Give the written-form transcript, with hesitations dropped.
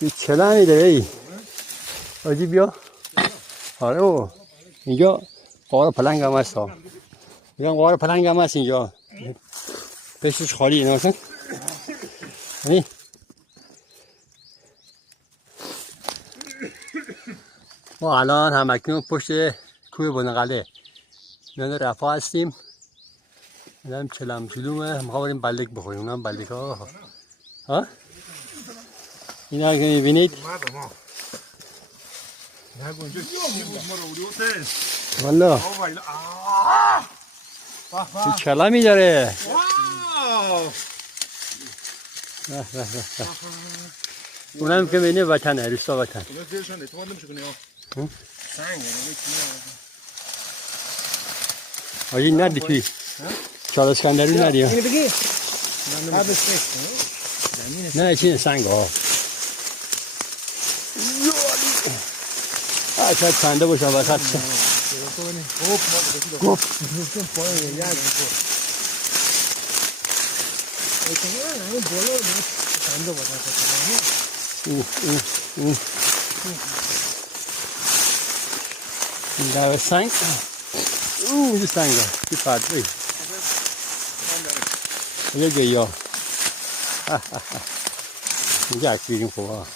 이 계란이 돼. 어디 비어? 아유, 이거 와라 발랑가 맛있어. 이거 와라 발랑가 맛이 이거. 배수 처리 넣어서. 아니. الان همکنون پشت کوه بنقله میان رفاه هستیم. الان چلم جلومه میخوام بریم بلک بخوریم. اونم بلک ها اینا که میبینید والا چه کلمی داره. اونم که میبینید وطنه، روستا وطن. آجی ندی توی چال اسکندری ندی ها؟ اینو بگی؟ نه چین سنگ ها شاید کنده باشن وسط گفت این در سنگ اینجا سنگ ها که فرد بایی یه گیا اینجا اکبیریم خوب ها